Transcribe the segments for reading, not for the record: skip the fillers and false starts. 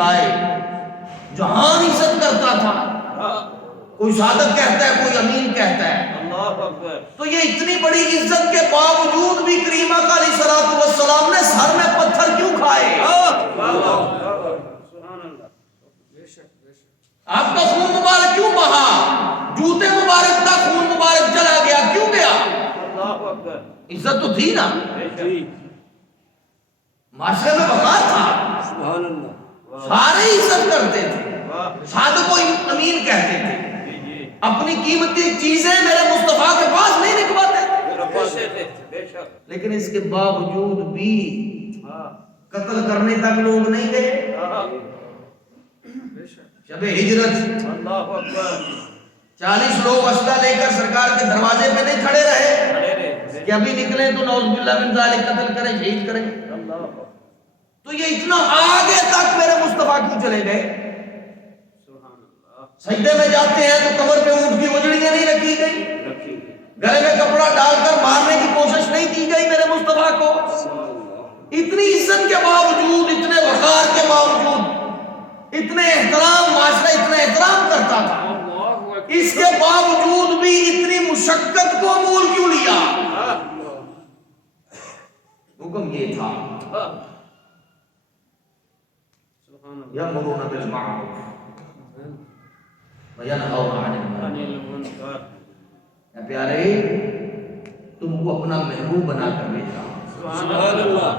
لائے، جہان عزت کرتا تھا، کوئی صادق کہتا ہے، کوئی امین کہتا ہے۔ تو یہ اتنی بڑی عزت کے باوجود بھی کریم آقا علیہ الصلوۃ والسلام نے سر میں پتھر کیوں کھائے؟ آپ کا خون مبارک کیوں بہا؟ جوتے مبارک کا خون مبارک چلا گیا، کیوں گیا؟ عزت تو تھی نا، معاشرے میں وقار تھا، سارے عزت کرتے تھے، صادق و امین کہتے تھے، اپنی قیمتی چیزیں میرے مصطفیٰ کے پاس نہیں نکلواتے تھے، لیکن اس کے باوجود بھی قتل کرنے تک لوگ نہیں گئے۔ شب ہجرت 40 لوگ اسلحہ لے کر سرکار کے دروازے پہ نہیں کھڑے رہے کہ ابھی نکلیں تو نعوذ باللہ من ذالک قتل کریں، شہید کریں۔ تو یہ اتنا آگے تک میرے مصطفیٰ کیوں چلے گئے؟ سجدے میں جاتے ہیں تو کمر پہ اونٹ کی اجڑیاں نہیں رکھی گئی، گلے میں کپڑا ڈال کر مارنے کی کوشش نہیں کی گئی میرے مصطفیٰ کو۔ اتنی عزت کے باوجود، اتنے وقار کے باوجود، اتنے احترام، معاشرہ اتنا احترام کرتا تھا، اس کے باوجود بھی اتنی مشقت کو مول کیوں لیا؟ حکم یہ تھا یأمرون بالمعروف وینہون عن المنکر۔ اے پیارے، تم کو اپنا محبوب بنا کر بھیجا، سبحان اللہ،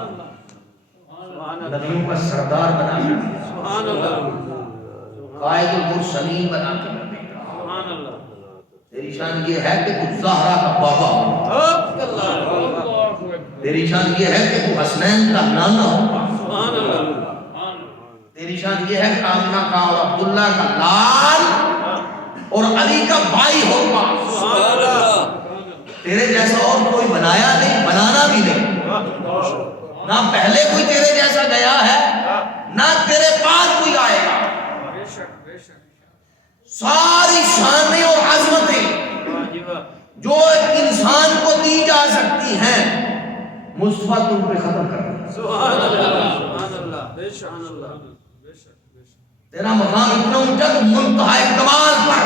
نبیوں کا سردار بنا کر بھیجا، قائد المرسلین بنا کر بھیجا۔ تیری شان یہ ہے کہ تو زہرا کا بابا ہو، تیری شان یہ ہے کہ تو حسنین کا نانا ہو، تیری شان یہ ہے کہ آمنہ کا اور عبداللہ کا لال اور علی کا بھائی ہوگا۔ تیرے جیسا اور کوئی بنایا نہیں، بنانا بھی نہیں، نہ پہلے کوئی تیرے جیسا گیا ہے، نہ تیرے بعد کوئی آئے گا۔ ساری شانیں اور عظمتیں جو ایک انسان کو دی جا سکتی ہیں، مصطفیٰ تم پہ ختم کر دیا۔ سبحان اللہ، سبحان اللہ، تیرا مقام اتنا اونچا کہ منتہا کمال پر،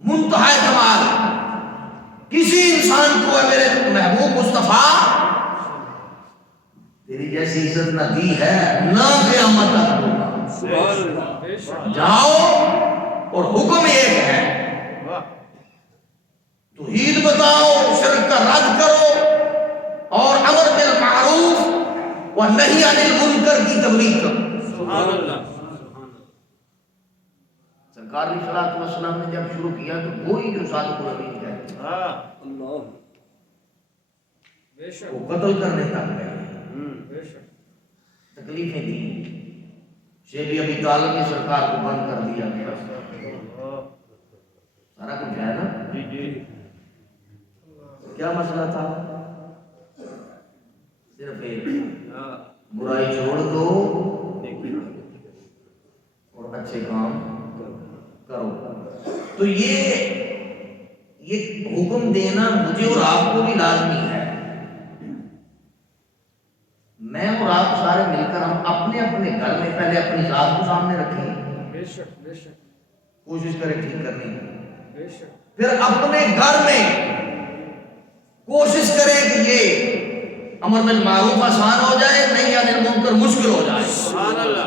منتہا کمال کسی انسان کو ہے میرے محبوب مصطفیٰ تیری جیسی عزت نہ دی ہے، نہ قیامت تک ہوگا۔ جاؤ اور حکم ایک ہے، توحید بتاؤ، شرک کا رد کرو اور امر بالمعروف والنہی عن المنکر کی تبلیغ کرو۔ سبحان اللہ۔ سرکار علیہ الصلوۃ والسلام نے جب شروع کیا تو وہی جو صادق الامین کہتے ہیں، وہ قتل کرنے تک گئے، تکلیفیں دی، شیخ ابی طالب نے سرکار کو بند کر دیا گیا، سارا کچھ ہے نا۔ کیا مسئلہ تھا؟ صرف ایک، برائی چھوڑ دو اور اچھے کام کرو۔ تو یہ حکم دینا مجھے اور آپ کو بھی لازمی ہے۔ میں اور آپ سارے مل کر ہم اپنے اپنے گھر میں پہلے اپنی ذات کو سامنے رکھیں، کوشش کریں ٹھیک کرنے کی، پھر اپنے گھر میں کوشش کریں کہ یہ امر بالمعروف آسان ہو جائے، نہیں عن المنکر مشکل ہو جائے۔ سبحان اللہ۔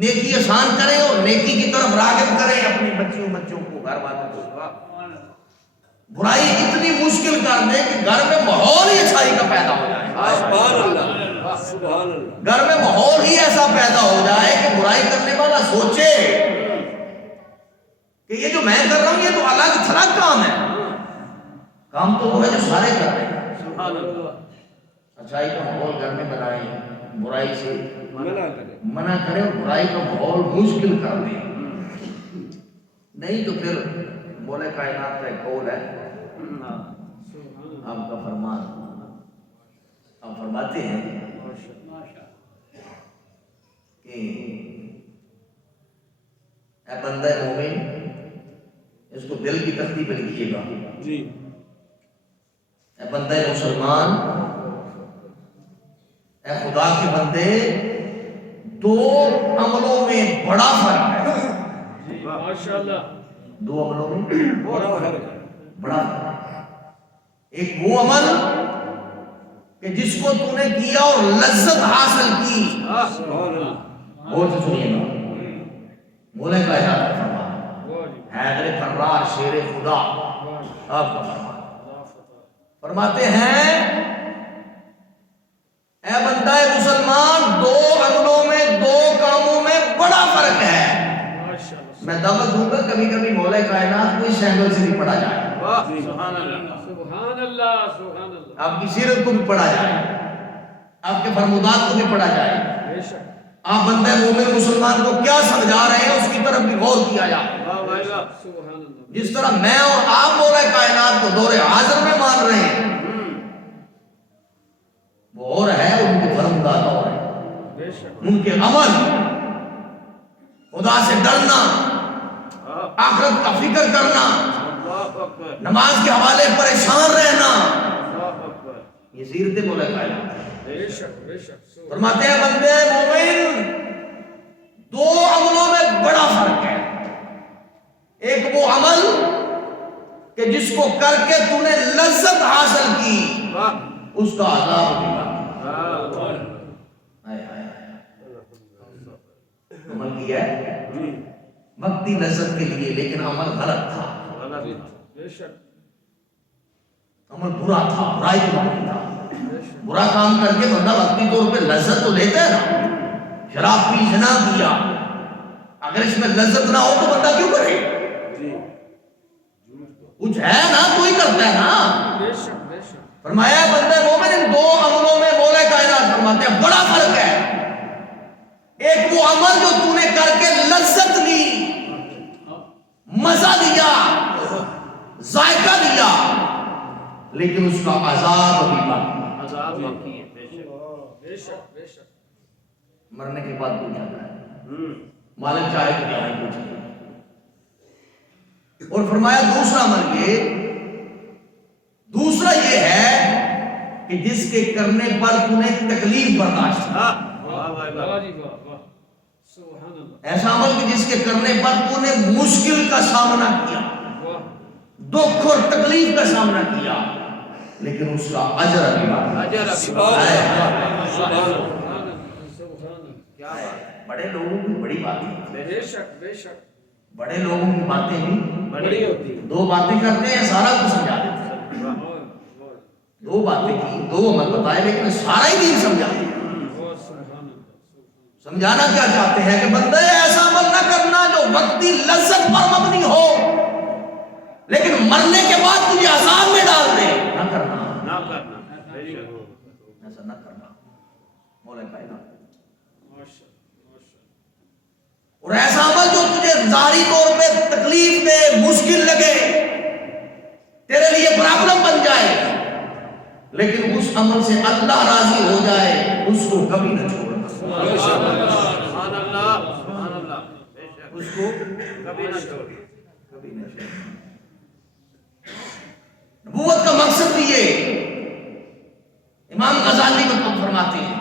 نیکی آسان کریں اور نیکی کی طرف راغب کریں اپنے بچوں کو، گھر والوں کو۔ برائی اتنی مشکل کر دیں کہ گھر میں ماحول ہی اچھائی کا پیدا ہو جائے۔ سبحان اللہ۔ گھر میں ماحول ہی ایسا پیدا ہو جائے کہ برائی کرنے والا سوچے کہ یہ جو میں کر رہا ہوں یہ تو الگ تھلگ کام ہے، کام تو وہ ہے جو سارے کر رہے ہیں۔ سبحان اللہ۔ اچھائی کا ماحول گھر میں بنائیں، برائی سے منع کریں اور برائی کا ماحول مشکل کر دیں، نہیں تو پھر بولے کائنات کا ایک قول ہے، آپ کا فرمان، آپ فرماتے ہیں کہ اے بندہ مومن، اس کو دل کی تختی پہ لکھیے گا، اے بندہ مسلمان، اے خدا کے بندے، دو عملوں میں بڑا فرق ہے. ماشاءاللہ. دو عملوں میں بڑا فرق ہے. ایک وہ عمل کہ جس کو تو نے کیا اور لذت حاصل کی. غور سے سنیے گا، مولا کائنات کا فرمان، حیدر کرار شیر خدا آپ کا فرمان، فرماتے ہیں اے بندہ مسلمان، دو عملوں میں، دو کاموں میں بڑا فرق ہے. میں دعوت دوں گا کبھی کبھی مولا کائنات کو اس اینگل سے بھی پڑھا جائے. سبحان اللہ، سبحان اللہ، سبحان اللہ. آپ کی سیرت کو بھی پڑھا جائے، آپ کے فرمودات کو بھی پڑھا جائے. بے شک. آپ بندہ مومن مسلمان کو کیا سمجھا رہے ہیں اس کی طرف بھی غور کیا جائے. سبحان اللہ. جس طرح میں اور آپ مولا کائنات کو دور حاضر میں مان رہے ہیں، وہ اور ہے، ان کے فرمودات اور ہیں، بے شک. ان کے عمل، خدا سے ڈرنا، آخرت کا فکر کرنا، نماز کے حوالے پریشان رہنا، یہ سیرت مولا کائنات. بے شک، بے شک. فرماتے ہیں بندے مومن، دو عملوں میں بڑا فرق ہے. ایک وہ عمل کہ جس کو کر کے تو نے لذت حاصل کی، اس کا عذاب بھی باقی. عمل کیا ہے وقتی لذت کے لیے، لیکن عمل غلط تھا. بے شک. عمل برا تھا، برائی کا عمل تھا. برا کام کر کے بندہ وقتی طور پہ لذت تو لیتا ہے نا. شراب پی، زنا کیا، اگر اس میں لذت نہ ہو تو بندہ کیوں کرے؟ کچھ ہے نا تو ہی کرتا ہے نا. بے شک، بے شک. فرمایا بندہ مومن، ان دو عملوں میں مولا کائنات فرماتے ہیں بڑا فرق ہے. ایک وہ عمل جو تو نے کر کے لذت لی، مزہ دیا، ذائقہ دیا، لیکن اس کا عذاب بھی باقی ہے. بے شک، بے شک. مرنے کے بعد پوچھا جاتا ہے، مالک چاہے تو کیا ہے پوچھے. اور فرمایا دوسرا عمل دوسرا یہ ہے کہ جس کے کرنے پر تو نے تکلیف برداشت کی. ایسا عمل کہ جس کے کرنے پر تو نے مشکل کا سامنا کیا، دکھ اور تکلیف کا سامنا کیا، لیکن اس کا اجر ابھی باقی. بڑے لوگوں کی بڑی باتیں، بے شک، بے شک. بڑے لوگوں کی باتیں بھی بڑی ہوتی. دو باتیں کرتے ہیں سارا کچھ سمجھا دیتے ہیں. دو باتیں کی، دو عمل بتائے، لیکن سارا ہی دین سمجھا دیتے ہیں. سمجھانا کیا چاہتے ہیں کہ بندے ایسا عمل نہ کرنا جو وقتی لذت پر مبنی ہو لیکن مرنے کے بعد تجھے عذاب میں ڈال دے. نہ کرنا، ایسا نہ کرنا مولا کائنات. اور ایسا عمل جو تجھے ظاہری طور پہ تکلیف دے، مشکل لگے، تیرے لیے پرابلم بن جائے، لیکن اس عمل سے اللہ راضی ہو جائے، اس کو کبھی نہ چھوڑنا. سبحان اللہ، سبحان اللہ. اس کو کبھی نہ چھوڑنا، کبھی نہ چھوڑنا. نبوت کا مقصد بھی یہ امام غزالی مطلب فرماتے ہیں